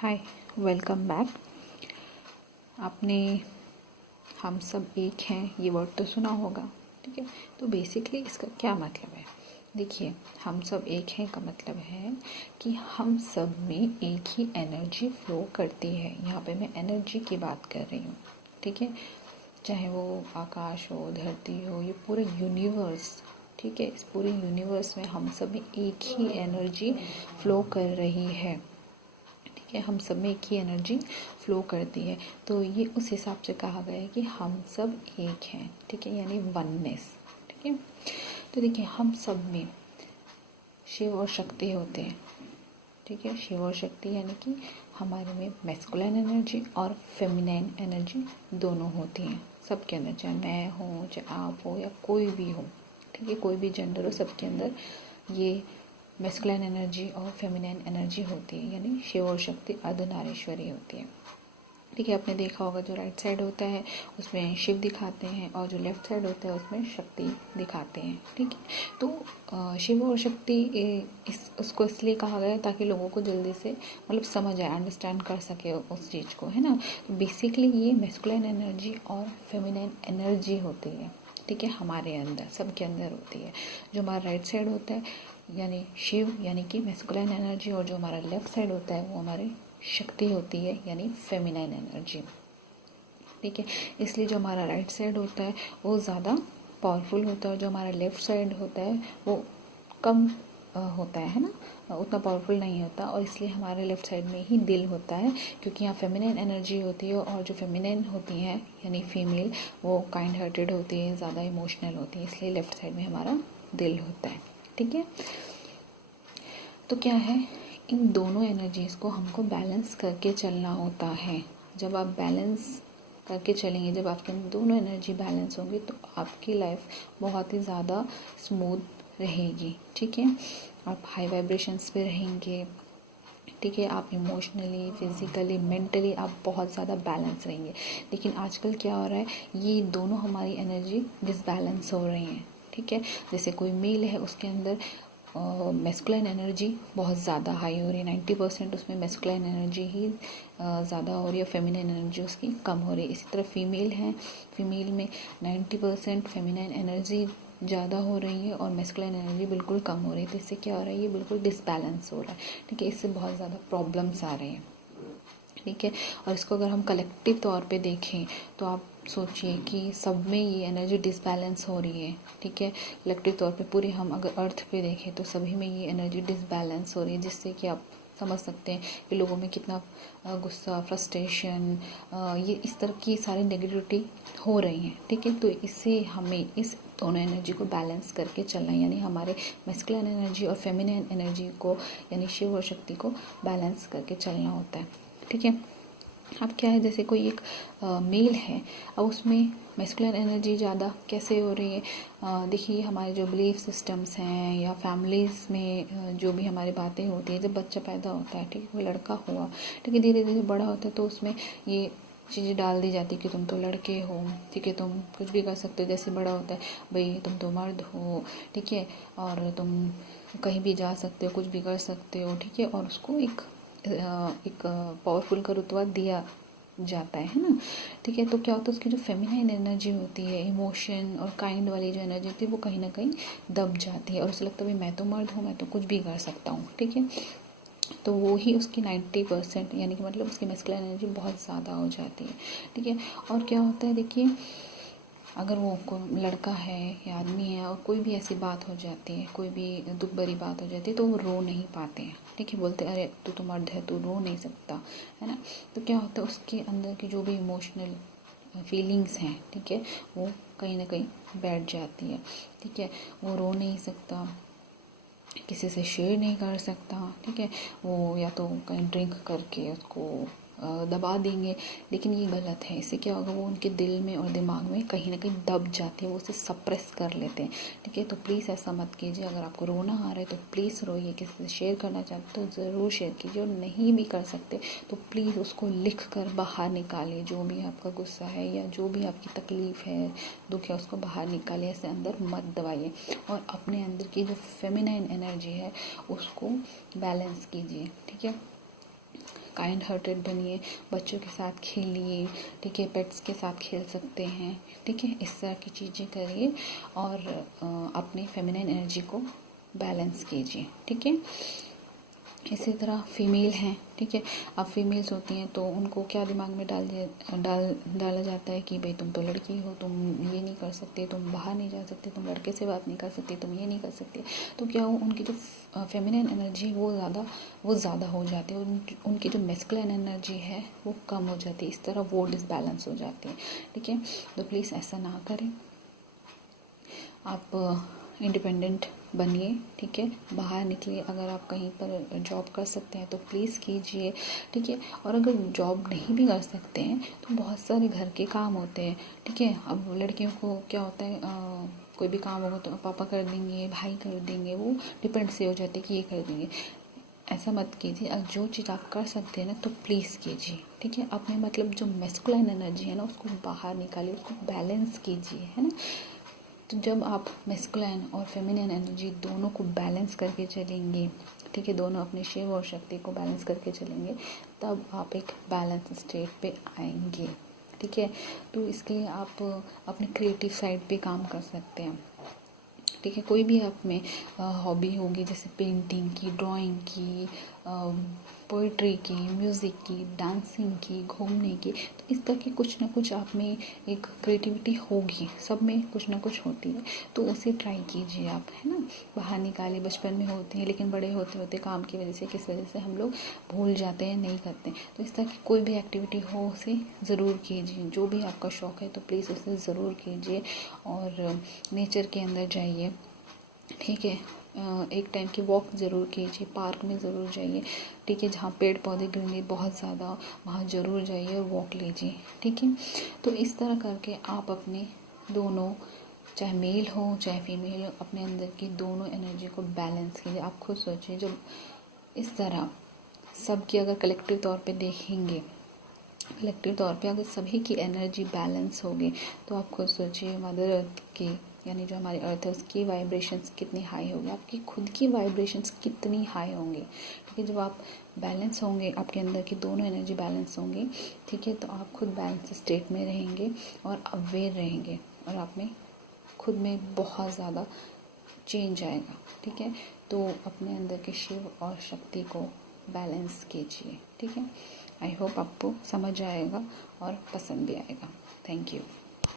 हाय, welcome back. आपने हम सब एक हैं ये वर्ड तो सुना होगा, ठीक है। तो बेसिकली इसका क्या मतलब है? देखिए, हम सब एक हैं का मतलब है कि हम सब में एक ही एनर्जी फ्लो करती है। यहाँ पे मैं एनर्जी की बात कर रही हूँ, ठीक है। चाहे वो आकाश हो, धरती हो, ये पूरे यूनिवर्स, ठीक है। इस पूरे यूनिवर्स में हम सब में एक ही एनर्जी फ्लो कर रही है, ठीक है। हम सब में एक ही एनर्जी फ्लो करती है, तो ये उस हिसाब से कहा गया है कि हम सब एक हैं, ठीक है, यानी वननेस, ठीक है। तो देखिए, हम सब में शिव और शक्ति होते हैं, ठीक है। शिव और शक्ति यानी कि हमारे में मैस्कुलिन एनर्जी और फेमिनाइन एनर्जी दोनों होती हैं सबके अंदर, चाहे मैं हूँ, चाहे आप हो, या कोई भी हो, ठीक है। कोई भी जेंडर हो, सबके अंदर ये मैस्कुलिन एनर्जी और फेमिनाइन एनर्जी होती है, यानी शिव और शक्ति अर्धनारीश्वरी होती है, ठीक है। आपने देखा होगा जो राइट साइड होता है उसमें शिव दिखाते हैं और जो लेफ्ट साइड होता है उसमें शक्ति दिखाते हैं, ठीक है। तो शिव और शक्ति उसको इसलिए कहा गया ताकि लोगों को जल्दी से मतलब समझ आए, अंडरस्टैंड कर सके उस चीज़ को, है ना। तो बेसिकली ये मैस्कुलिन एनर्जी और फेमिनाइन एनर्जी होती है, ठीक है, हमारे अंदर, सबके अंदर होती है। जो हमारा राइट साइड होता है यानी शिव यानी कि मैस्कुलिन एनर्जी, और जो हमारा लेफ्ट साइड होता है वो हमारे शक्ति होती है यानी फेमिनाइन एनर्जी, ठीक है। इसलिए जो हमारा राइट साइड होता है वो ज़्यादा पावरफुल होता है, और जो हमारा लेफ्ट साइड होता है वो कम होता है ना, उतना पावरफुल नहीं होता। और इसलिए हमारे लेफ्ट साइड में ही दिल होता है, क्योंकि यहाँ फेमिनाइन एनर्जी होती है, और जो फेमिनाइन होती हैं यानी फीमेल वो काइंड हार्टेड होती है, ज़्यादा इमोशनल होती है, इसलिए लेफ्ट साइड में हमारा दिल होता है, ठीक है। तो क्या है, इन दोनों एनर्जीज़ को हमको बैलेंस करके चलना होता है। जब आप बैलेंस करके चलेंगे, जब आपके दोनों एनर्जी बैलेंस होंगी तो आपकी लाइफ बहुत ही ज़्यादा स्मूथ रहेगी, ठीक है। आप हाई वाइब्रेशंस पे रहेंगे, ठीक है। आप इमोशनली, फिज़िकली, मेंटली आप बहुत ज़्यादा बैलेंस रहेंगे। लेकिन आजकल क्या हो रहा है, ये दोनों हमारी एनर्जी डिसबैलेंस हो रही हैं, ठीक है। जैसे कोई मेल है उसके अंदर मैस्कुलिन एनर्जी बहुत ज़्यादा हाई हो रही है, 90% उसमें मैस्कुलिन एनर्जी ही ज़्यादा हो रही है, फेमिनाइन एनर्जी उसकी कम हो रही है। इसी तरह फीमेल है, फीमेल में 90% फेमिनाइन एनर्जी ज़्यादा हो रही है और मैस्कुलिन एनर्जी बिल्कुल कम हो रही है। तो इससे क्या हो रहा है, ये बिल्कुल डिसबैलेंस हो रहा है, ठीक है। इससे बहुत ज़्यादा प्रॉब्लम्स आ रहे हैं, ठीक है। और इसको अगर हम कलेक्टिव तौर पे देखें तो आप सोचिए कि सब में ये एनर्जी डिसबैलेंस हो रही है, ठीक है। कलेक्टिव तौर पे पूरे हम अगर अर्थ पे देखें तो सभी में ये एनर्जी डिसबैलेंस हो रही है, जिससे कि आप समझ सकते हैं कि लोगों में कितना गुस्सा, फ्रस्ट्रेशन, ये इस तरह की सारी नेगेटिविटी हो रही हैं, ठीक है। तो इससे हमें इस दोनों एनर्जी को बैलेंस करके चलना है, यानी हमारे मैस्कुलिन एनर्जी और फेमिनिन एनर्जी को यानी शिव और शक्ति को बैलेंस करके चलना होता है, ठीक है। अब क्या है, जैसे कोई एक मेल है, अब उसमें मैस्कुलिन एनर्जी ज़्यादा कैसे हो रही है, देखिए हमारे जो बिलीफ सिस्टम्स हैं या फैमिलीज़ में जो भी हमारी बातें होती है, जब बच्चा पैदा होता है, ठीक है, कोई लड़का हुआ, ठीक है, धीरे धीरे बड़ा होता है तो उसमें ये चीज़ें डाल दी जाती है कि तुम तो लड़के हो, ठीक है, तुम कुछ भी कर सकते हो। जैसे बड़ा होता है, भाई तुम तो मर्द हो, ठीक है, और तुम कहीं भी जा सकते हो, कुछ भी कर सकते हो, ठीक है, और उसको एक पावरफुल का रुतबा दिया जाता है ना, ठीक है। तो क्या होता है, उसकी जो फेमिनाइन एनर्जी होती है, इमोशन और काइंड वाली जो एनर्जी होती है वो कहीं ना कहीं दब जाती है, और उसे लगता है भाई मैं तो मर्द हूँ, मैं तो कुछ भी कर सकता हूँ, ठीक है। तो वो ही उसकी 90% यानी कि मतलब उसकी मैस्कुलिन एनर्जी बहुत ज़्यादा हो जाती है, ठीक है। और क्या होता है, देखिए अगर वो कोई लड़का है या आदमी है और कोई भी ऐसी बात हो जाती है, कोई भी दुख भरी बात हो जाती है, तो वो रो नहीं पाते हैं, ठीक है। बोलते हैं अरे तू तो मर्द है, तू रो नहीं सकता, है ना। तो क्या होता है, उसके अंदर की जो भी इमोशनल फीलिंग्स हैं, ठीक है, वो कहीं ना कहीं बैठ जाती है, ठीक है। वो रो नहीं सकता, किसी से शेयर नहीं कर सकता, ठीक है। वो या तो कहीं ड्रिंक करके उसको दबा देंगे, लेकिन ये गलत है। इससे क्या होगा, वो उनके दिल में और दिमाग में कहीं ना कहीं दब जाती है, वो उसे सप्रेस कर लेते हैं, ठीक है। तो प्लीज़ ऐसा मत कीजिए। अगर आपको रोना आ रहा है तो प्लीज़ रोइए, किसी से शेयर करना चाहते तो ज़रूर शेयर कीजिए, और नहीं भी कर सकते तो प्लीज़ उसको लिख कर बाहर निकालिए। जो भी आपका गुस्सा है या जो भी आपकी तकलीफ़ है, दुख है, उसको बाहर निकालिए, ऐसे अंदर मत दबाइए, और अपने अंदर की जो फेमिनाइन एनर्जी है उसको बैलेंस कीजिए, ठीक है। काइंड हार्टेड बनिए, बच्चों के साथ खेलिए, ठीक है, पेट्स के साथ खेल सकते हैं, ठीक है, इस तरह की चीज़ें करिए और अपनी फेमिनिन एनर्जी को बैलेंस कीजिए, ठीक है। इसी तरह फीमेल हैं, ठीक है, अब फीमेल्स होती हैं तो उनको क्या दिमाग में डाला जाता है कि भाई तुम तो लड़की हो, तुम ये नहीं कर सकते, तुम बाहर नहीं जा सकते, तुम लड़के से बात नहीं कर सकते, तुम ये नहीं कर सकते। तो क्या हो, उनकी जो फेमिनिन एनर्जी वो ज़्यादा हो जाती है, उनकी जो मैस्कुलिन एनर्जी है वो कम हो जाती है, इस तरह वो डिसबैलेंस हो जाती है, ठीक है। तो प्लीज़ ऐसा ना करें, आप इंडिपेंडेंट बनिए, ठीक है, बाहर निकलिए। अगर आप कहीं पर जॉब कर सकते हैं तो प्लीज़ कीजिए, ठीक है। और अगर जॉब नहीं भी कर सकते हैं तो बहुत सारे घर के काम होते हैं, ठीक है। अब लड़कियों को क्या होता है, कोई भी काम होगा तो पापा कर देंगे, भाई कर देंगे, वो डिपेंड से हो जाते हैं कि ये कर देंगे। ऐसा मत कीजिए, अगर जो चीज़ आप कर सकते हैं ना तो प्लीज़ कीजिए, ठीक है। अपने मतलब जो मैस्कुलाइन एनर्जी है ना उसको बाहर निकालिए, उसको बैलेंस कीजिए, है ना। तो जब आप मैस्कुलाइन और फेमिनिन एनर्जी दोनों को बैलेंस करके चलेंगे, ठीक है, दोनों अपने शिव और शक्ति को बैलेंस करके चलेंगे, तब आप एक बैलेंस स्टेट पे आएंगे, ठीक है। तो इसके लिए आप अपने क्रिएटिव साइड पे काम कर सकते हैं, ठीक है। कोई भी आप में हॉबी होगी, जैसे पेंटिंग की, ड्राइंग की, पोइट्री की, म्यूज़िक की, डांसिंग की, घूमने की, तो इस तरह की कुछ ना कुछ आप में एक क्रिएटिविटी होगी, सब में कुछ ना कुछ होती है, तो उसे ट्राई कीजिए आप, है ना। बाहर निकालिए, बचपन में होती है लेकिन बड़े होते होते काम की वजह से किस वजह से हम लोग भूल जाते हैं, नहीं करते। तो इस तरह की कोई भी एक्टिविटी हो उसे ज़रूर कीजिए, जो भी आपका शौक़ है तो प्लीज़ उसे ज़रूर कीजिए और नेचर के अंदर जाइए, ठीक है। एक टाइम की वॉक ज़रूर कीजिए, पार्क में ज़रूर जाइए, ठीक है, जहाँ पेड़ पौधे ग्रीनरी बहुत ज़्यादा, वहाँ ज़रूर जाइए और वॉक लीजिए, ठीक है। तो इस तरह करके आप अपने दोनों, चाहे मेल हो चाहे फीमेल हो, अपने अंदर की दोनों एनर्जी को बैलेंस कीजिए। आप खुद सोचिए, जब इस तरह सबकी अगर कलेक्टिव तौर पे देखेंगे, कलेक्टिव तौर पे अगर सभी की एनर्जी बैलेंस होगी, तो आप खुद सोचिए मदर अर्थ की, यानी जो हमारी अर्थ है उसकी वाइब्रेशंस कितनी हाई होगी, आपकी खुद की वाइब्रेशंस कितनी हाई होंगी, ठीक है। जब आप बैलेंस होंगे, आपके अंदर की दोनों एनर्जी बैलेंस होंगी, ठीक है, तो आप खुद बैलेंस स्टेट में रहेंगे और अवेयर रहेंगे और आप में खुद में बहुत ज़्यादा चेंज आएगा, ठीक है। तो अपने अंदर के शिव और शक्ति को बैलेंस कीजिए, ठीक है। आई होप आपको समझ आएगा और पसंद भी आएगा। Thank you.